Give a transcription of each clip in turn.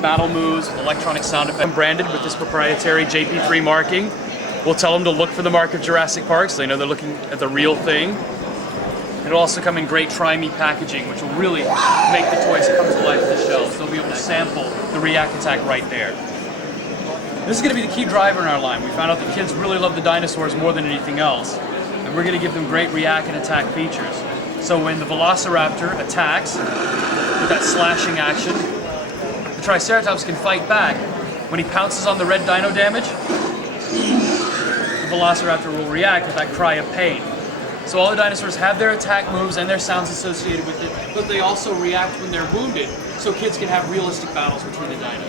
battle moves, electronic sound effects. Branded with this proprietary JP3 marking. We'll tell them to look for the mark of Jurassic Park so they know they're looking at the real thing. It'll also come in great Try-Me packaging, which will really make the toys come to life at the shelves. They'll be able to sample the React Attack right there. This is going to be the key driver in our line. We found out that kids really love the dinosaurs more than anything else, and we're going to give them great React and Attack features. So when the Velociraptor attacks with that slashing action, the Triceratops can fight back. When he pounces on the red dino damage, the Velociraptor will react with that cry of pain. So all the dinosaurs have their attack moves and their sounds associated with it, but they also react when they're wounded, so kids can have realistic battles between the dinos.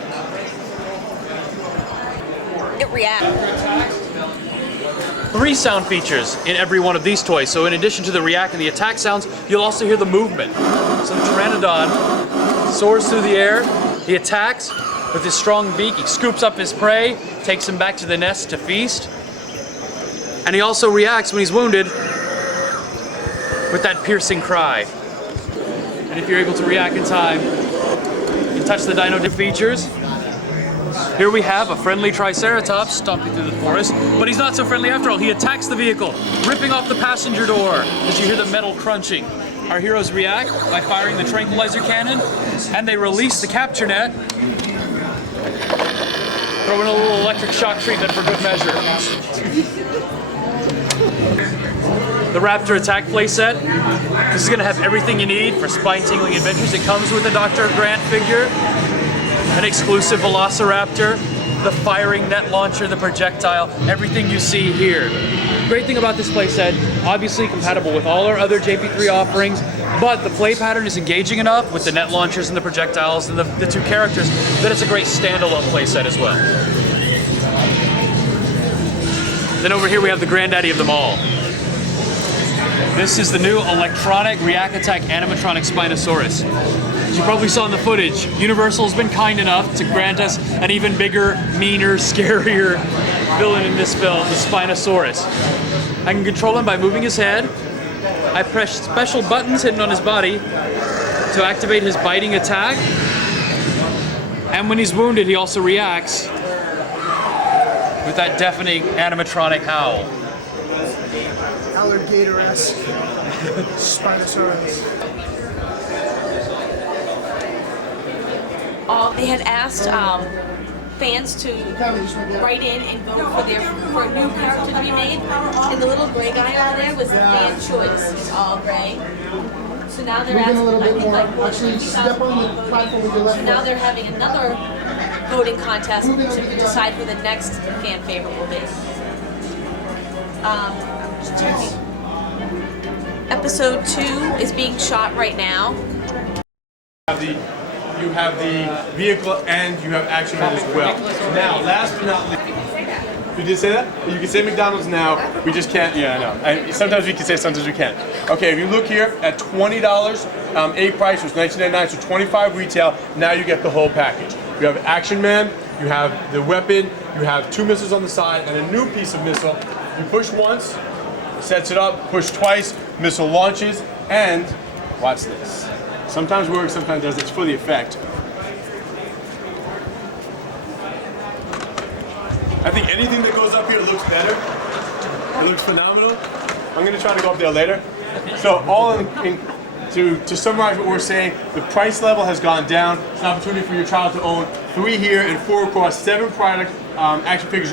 It reacts. 3 sound features in every one of these toys. So in addition to the react and the attack sounds, you'll also hear the movement. So the Pteranodon soars through the air, he attacks with his strong beak, he scoops up his prey, takes him back to the nest to feast. And he also reacts when he's wounded with that piercing cry. And if you're able to react in time, you can touch the dino features. Here we have a friendly Triceratops stomping through the forest, but he's not so friendly after all. He attacks the vehicle, ripping off the passenger door as you hear the metal crunching. Our heroes react by firing the tranquilizer cannon, and they release the capture net, throw in a little electric shock treatment for good measure. The Raptor Attack playset. This is going to have everything you need for spine-tingling adventures. It comes with a Dr. Grant figure, an exclusive Velociraptor, the firing net launcher, the projectile, everything you see here. Great thing about this playset, obviously compatible with all our other JP3 offerings, but the play pattern is engaging enough with the net launchers and the projectiles and the 2 characters that it's a great standalone playset as well. Then over here we have the granddaddy of them all. This is the new electronic React Attack animatronic Spinosaurus. As you probably saw in the footage, Universal has been kind enough to grant us an even bigger, meaner, scarier villain in this film, the Spinosaurus. I can control him by moving his head. I press special buttons hidden on his body to activate his biting attack. And when he's wounded, he also reacts with that deafening animatronic howl. Alligator-esque Spinosaurus. They had asked fans to write in and vote for a new character to be made, and the little gray guy over there was the fan choice. It's all gray. So now they're asking, I think, like 150,000 people voting. So now they're having another voting contest to decide who the next fan favorite will be. Episode 2 is being shot right now. You have the vehicle and you have action man as well. Now, last but not least, you did say that? You can say McDonald's now. We just can't. Yeah, I know. And sometimes we can say, sometimes we can't. Okay, if you look here at $20, A price was $19.99, so $25 retail. Now you get the whole package. You have action man, you have the weapon, you have 2 missiles on the side, and a new piece of missile. You push once, sets it up. Push twice, missile launches, and watch this. Sometimes works, sometimes doesn't. It's for the effect. I think anything that goes up here looks better. It looks phenomenal. I'm going to try to go up there later. So to summarize what we're saying, the price level has gone down. It's an opportunity for your child to own 3 here and 4 across 7 product action figures.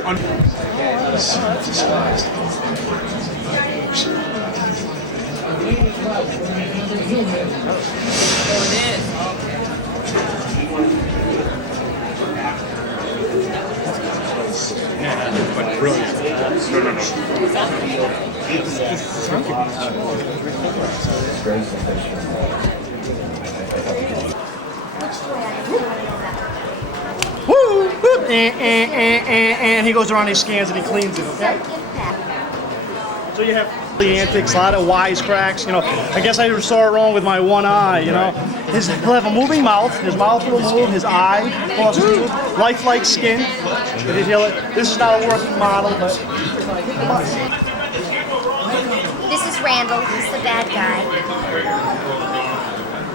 Brilliant. No. Woo! And he goes around, he scans, and he cleans it, okay? So you have the antics, a lot of wisecracks, you know. I guess I saw it wrong with my one eye, you know. He'll have a moving mouth, his mouth will move, his eye will move, lifelike skin. This is not a working model, but... This is Randall, he's the bad guy.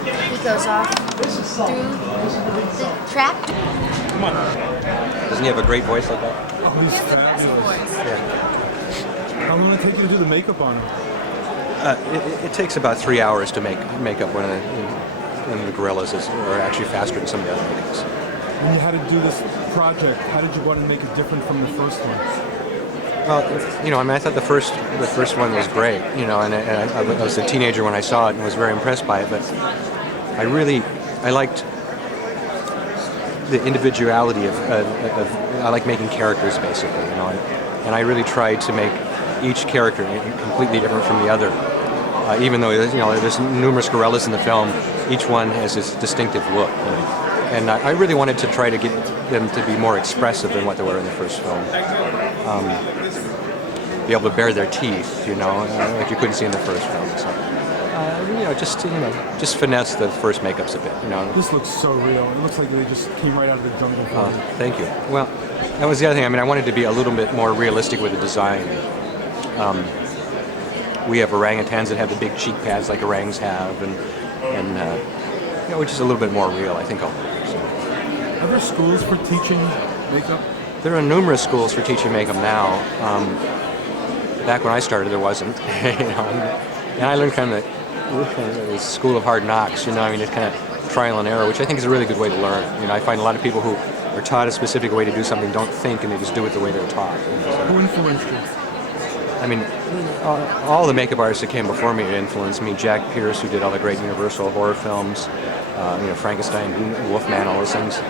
He goes off through the trap. Come on. Doesn't he have a great voice like that? Oh, he's fabulous. Yeah. How long will it take you to do the makeup on him? It takes about 3 hours to make up one of the gorillas, or actually faster than some of the other makeups. When you had to do this project, how did you want to make it different from the first one? Well, you know, I mean, I thought the first one was great, you know, and I was a teenager when I saw it and was very impressed by it, but I liked the individuality of I like making characters, basically, you know, and I really tried to make each character completely different from the other. Even though, you know, there's numerous gorillas in the film, each one has this distinctive look, you know? And I really wanted to try to get them to be more expressive than what they were in the first film. Be able to bare their teeth, you know, like you couldn't see in the first film. So, you know, just finesse the first makeups a bit, you know. This looks so real. It looks like they just came right out of the jungle. Thank you. Well, that was the other thing. I mean, I wanted to be a little bit more realistic with the design. We have orangutans that have the big cheek pads like orangs have, and you know, which is a little bit more real, I think. So. Are there schools for teaching makeup? There are numerous schools for teaching makeup now. Back when I started, there wasn't. You know, and I learned kind of the school of hard knocks. You know, I mean, it's kind of trial and error, which I think is a really good way to learn. You know, I find a lot of people who are taught a specific way to do something don't think, and they just do it the way they're taught. You know, so. Who influenced you? I mean, all the makeup artists that came before me influenced me. Jack Pierce, who did all the great Universal horror films, you know, Frankenstein, Wolfman, all those things.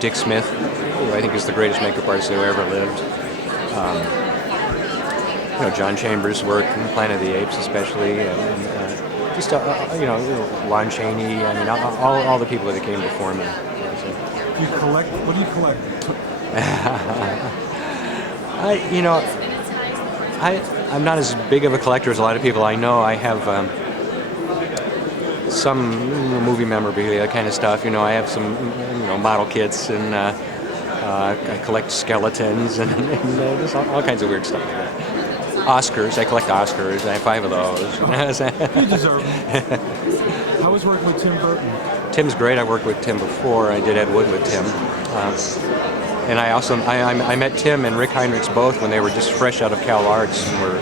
Dick Smith, who I think is the greatest makeup artist who ever lived. You know, John Chambers' work in Planet of the Apes, especially, and just you know, Lon Chaney. I mean, all the people that came before me. Do you collect? What do you collect? I'm not as big of a collector as a lot of people I know. I have some movie memorabilia kind of stuff. You know, I have some, you know, model kits, and I collect skeletons and just all kinds of weird stuff like that. Oscars, I collect Oscars. I have 5 of those. You deserve them. How was working with Tim Burton? Tim's great. I worked with Tim before. I did Ed Wood with Tim. And I also I met Tim and Rick Heinrichs both when they were just fresh out of Cal Arts and were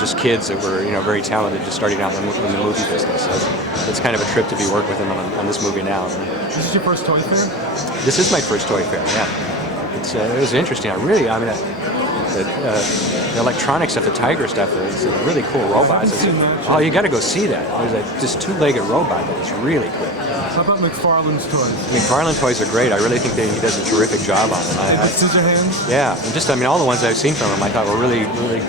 just kids that were, you know, very talented, just starting out in the movie business. So it's kind of a trip to be working with them on this movie now. This is your first toy fair? This is my first toy fair. Yeah, it was interesting. The electronic stuff, the Tiger stuff, is really cool robots. Oh, you got to go see that. There's this 2-legged robot that is really cool. How about McFarlane's toys? McFarlane toys are great. I really think he does a terrific job on them. Scissor hands? Yeah, and just, I mean, all the ones I've seen from him, I thought were really, really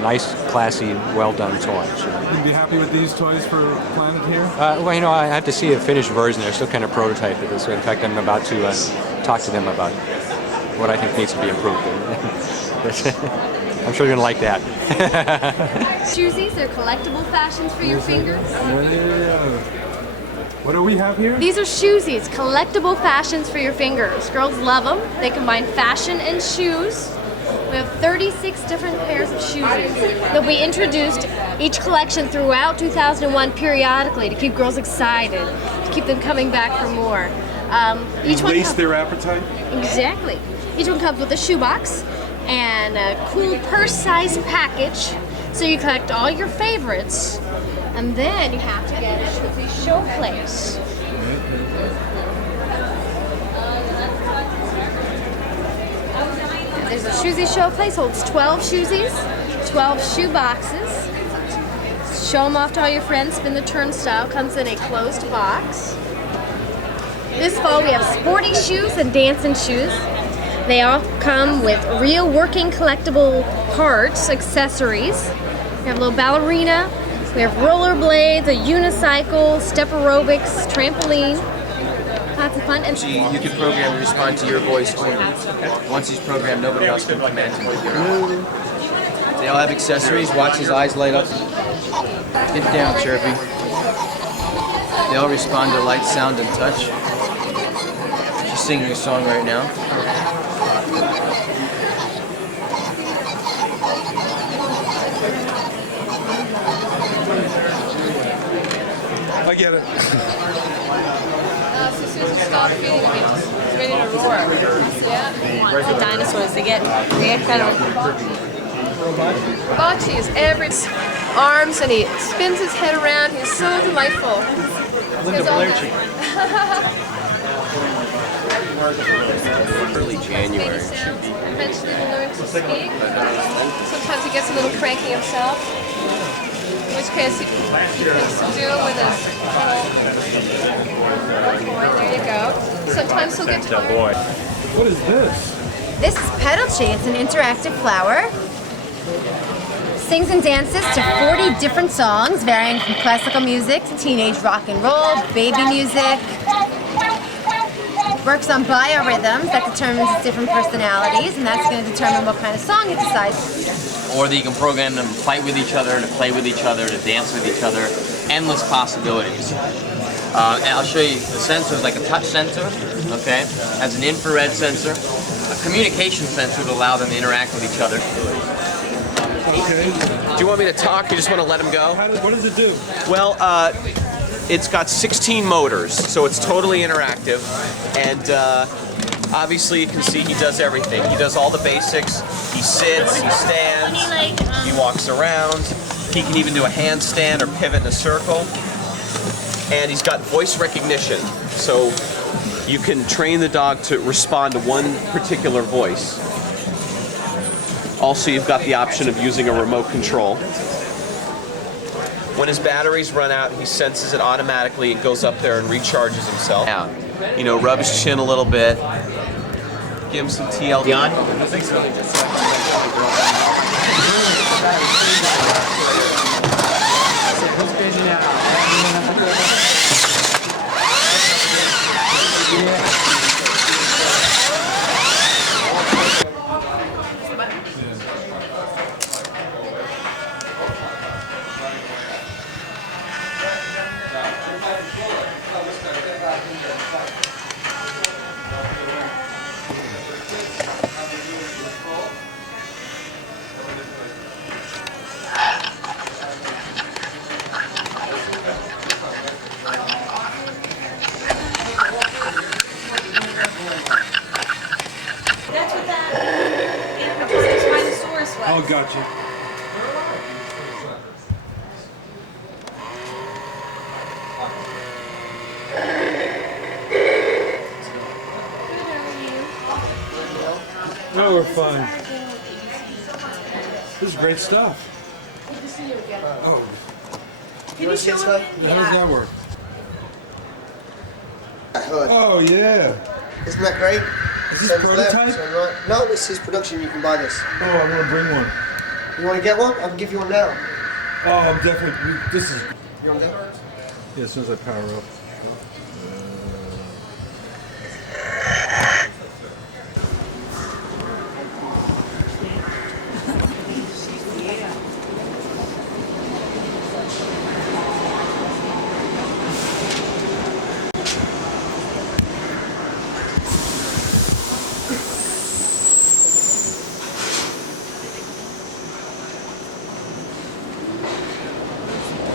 nice, classy, well-done toys. You'd be happy with these toys for Planet here? Well, you know, I have to see a finished version. They're still kind of prototype at this. In fact, I'm about to talk to them about what I think needs to be improved. I'm sure you're going to like that. Shoezies are collectible fashions for your fingers. Yeah. What do we have here? These are Shoozies, collectible fashions for your fingers. Girls love them. They combine fashion and shoes. We have 36 different pairs of Shoezies that we introduced each collection throughout 2001 periodically to keep girls excited, to keep them coming back for more. Each one Waste their appetite? Exactly. Each one comes with a shoebox and a cool purse-sized package, so you collect all your favorites, and then you have to get a Shoezies showplace. There's a Shoezies showplace, holds 12 Shoezies, 12 shoe boxes. Show them off to all your friends, spin the turnstile, comes in a closed box. This fall we have sporty shoes and dancing shoes. They all come with real working collectible parts, accessories. We have a little ballerina, we have rollerblades, a unicycle, step aerobics, trampoline. Lots of fun. And You can program to respond to your voice only. Once he's programmed, nobody else can command him to hear. They all have accessories. Watch his eyes light up. Get down, Chirpy. They all respond to light, sound, and touch. She's singing a song right now. I get it. So as soon as you stop feeding him, he's ready to roar. Yeah. The dinosaurs, they get kind of. Bocce is every arms and he spins his head around. He's so delightful. Linda Blairchi. Early January. Baby sounds. Eventually will learn to speak. Sometimes he gets a little cranky himself. In which case he can subdue him with his little boy. There you go. Sometimes he'll get tired. What is this? This is Pedalchi. It's an interactive flower. Sings and dances to 40 different songs, varying from classical music to teenage rock and roll, baby music. Works on biorhythms that determines its different personalities, and that's going to determine what kind of song it decides. Or that you can program them to fight with each other, to play with each other, to dance with each other. Endless possibilities. And I'll show you the sensor is like a touch sensor, okay? Has an infrared sensor, a communication sensor to allow them to interact with each other. Okay. Do you want me to talk or you just want to let him go? What does it do? Well, it's got 16 motors, so it's totally interactive. And obviously you can see he does everything. He does all the basics. He sits, he stands, he walks around. He can even do a handstand or pivot in a circle. And he's got voice recognition, so you can train the dog to respond to one particular voice. Also, you've got the option of using a remote control. When his batteries run out, he senses it automatically and goes up there and recharges himself. You know, rub his chin a little bit, give him some TLC. On? I think so. That's what that Tyrannosaurus was. Oh, gotcha. No, we're fine. This is great stuff. Oh. Can you show him? How does that work? Oh, yeah. Isn't that great? Is this prototype? Right. No, this is production. You can buy this. Oh, I'm going to bring one. You want to get one? I can give you one now. Oh, I'm definitely. This is. You want to get one? Yeah, as soon as I power up.